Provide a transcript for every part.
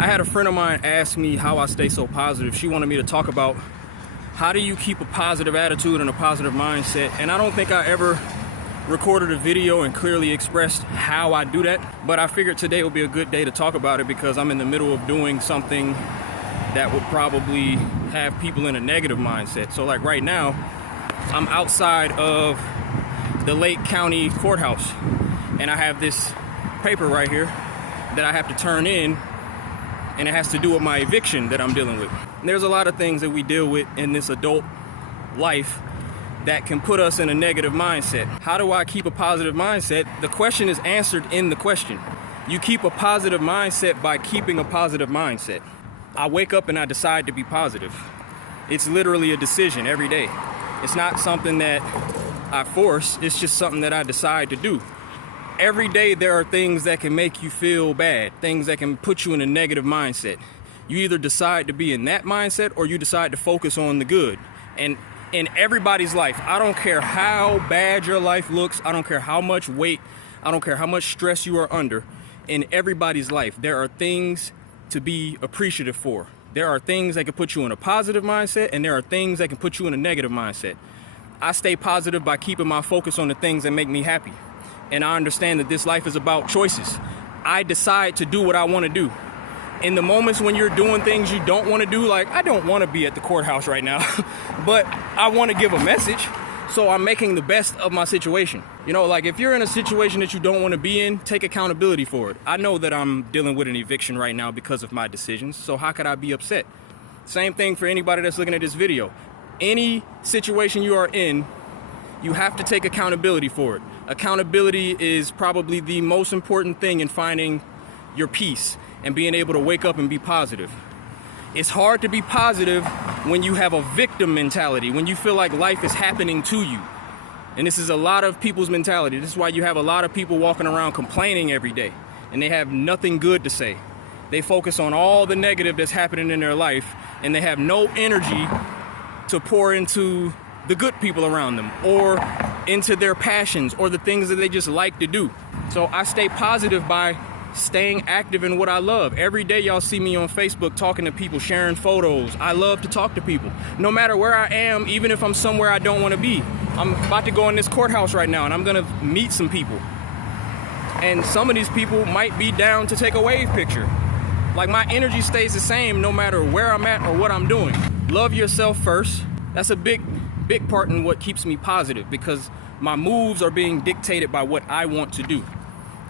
I had a friend of mine ask me how I stay so positive. She wanted me to talk about how do you keep a positive attitude and a positive mindset. And I don't think I ever recorded a video and clearly expressed how I do that. But I figured today would be a good day to talk about it because I'm in the middle of doing something that would probably have people in a negative mindset. So like right now, I'm outside of the Lake County Courthouse and I have this paper right here that I have to turn in, and it has to do with my eviction that I'm dealing with. And there's a lot of things that we deal with in this adult life that can put us in a negative mindset. How do I keep a positive mindset? The question is answered in the question. You keep a positive mindset by keeping a positive mindset. I wake up and I decide to be positive. It's literally a decision every day. It's not something that I force, it's just something that I decide to do. Every day there are things that can make you feel bad, things that can put you in a negative mindset. You either decide to be in that mindset or you decide to focus on the good. And in everybody's life, I don't care how bad your life looks, I don't care how much weight, I don't care how much stress you are under, in everybody's life, there are things to be appreciative for. There are things that can put you in a positive mindset and there are things that can put you in a negative mindset. I stay positive by keeping my focus on the things that make me happy. And I understand that this life is about choices. I decide to do what I want to do. In the moments when you're doing things you don't want to do, like I don't want to be at the courthouse right now, but I want to give a message, so I'm making the best of my situation. You know, like if you're in a situation that you don't want to be in, take accountability for it. I know that I'm dealing with an eviction right now because of my decisions, so how could I be upset? Same thing for anybody that's looking at this video. Any situation you are in, you have to take accountability for it. Accountability is probably the most important thing in finding your peace and being able to wake up and be positive. It's hard to be positive when you have a victim mentality, when you feel like life is happening to you. And this is a lot of people's mentality. This is why you have a lot of people walking around complaining every day and they have nothing good to say. They focus on all the negative that's happening in their life and they have no energy to pour into the good people around them or into their passions or the things that they just like to do. So I stay positive by staying active in what I love. Every day y'all see me on Facebook talking to people, sharing photos. I love to talk to people. No matter where I am, even if I'm somewhere I don't want to be. I'm about to go in this courthouse right now and I'm gonna meet some people. And some of these people might be down to take a wave picture. Like my energy stays the same no matter where I'm at or what I'm doing. Love yourself first. That's a big part in what keeps me positive because my moves are being dictated by what I want to do.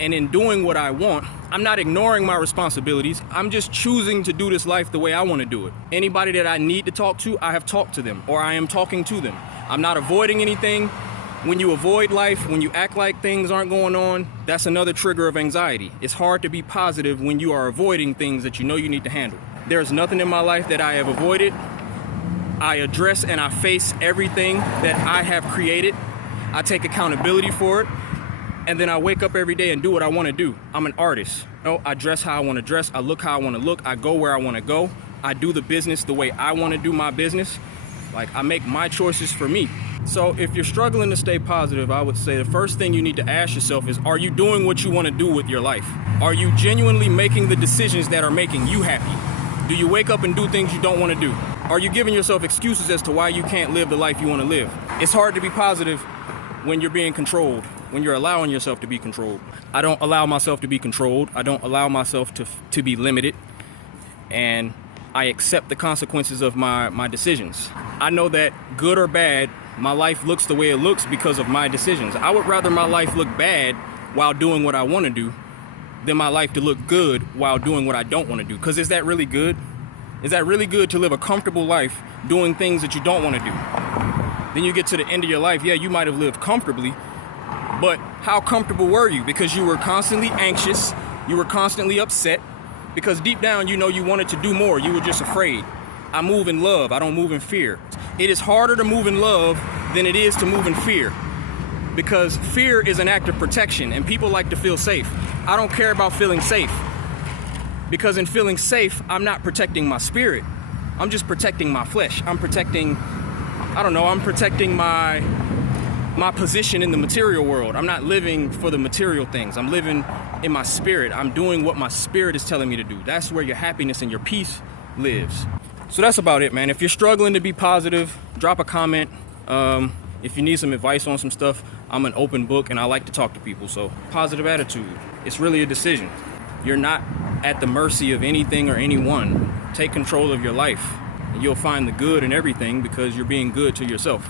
And in doing what I want, I'm not ignoring my responsibilities. I'm just choosing to do this life the way I want to do it. Anybody that I need to talk to, I have talked to them or I am talking to them. I'm not avoiding anything. When you avoid life, when you act like things aren't going on, that's another trigger of anxiety. It's hard to be positive when you are avoiding things that you know you need to handle. There's nothing in my life that I have avoided. I address and I face everything that I have created. I take accountability for it. And then I wake up every day and do what I want to do. I'm an artist. I dress how I want to dress. I look how I want to look. I go where I want to go. I do the business the way I want to do my business. Like I make my choices for me. So if you're struggling to stay positive, I would say the first thing you need to ask yourself is, are you doing what you want to do with your life? Are you genuinely making the decisions that are making you happy? Do you wake up and do things you don't want to do? Are you giving yourself excuses as to why you can't live the life you want to live? It's hard to be positive when you're being controlled, when you're allowing yourself to be controlled. I don't allow myself to be controlled. I don't allow myself to be limited. And I accept the consequences of my decisions. I know that good or bad, my life looks the way it looks because of my decisions. I would rather my life look bad while doing what I want to do than my life to look good while doing what I don't want to do. Because is that really good? Is that really good to live a comfortable life doing things that you don't want to do? Then you get to the end of your life, yeah, you might have lived comfortably, but how comfortable were you? Because you were constantly anxious, you were constantly upset, because deep down you know you wanted to do more, you were just afraid. I move in love, I don't move in fear. It is harder to move in love than it is to move in fear, because fear is an act of protection and people like to feel safe. I don't care about feeling safe, because in feeling safe, I'm not protecting my spirit. I'm just protecting my flesh. I'm protecting my position in the material world. I'm not living for the material things. I'm living in my spirit. I'm doing what my spirit is telling me to do. That's where your happiness and your peace lives. So that's about it, man. If you're struggling to be positive, drop a comment. If you need some advice on some stuff, I'm an open book and I like to talk to people. So positive attitude, it's really a decision. You're not at the mercy of anything or anyone. Take control of your life and you'll find the good in everything because you're being good to yourself.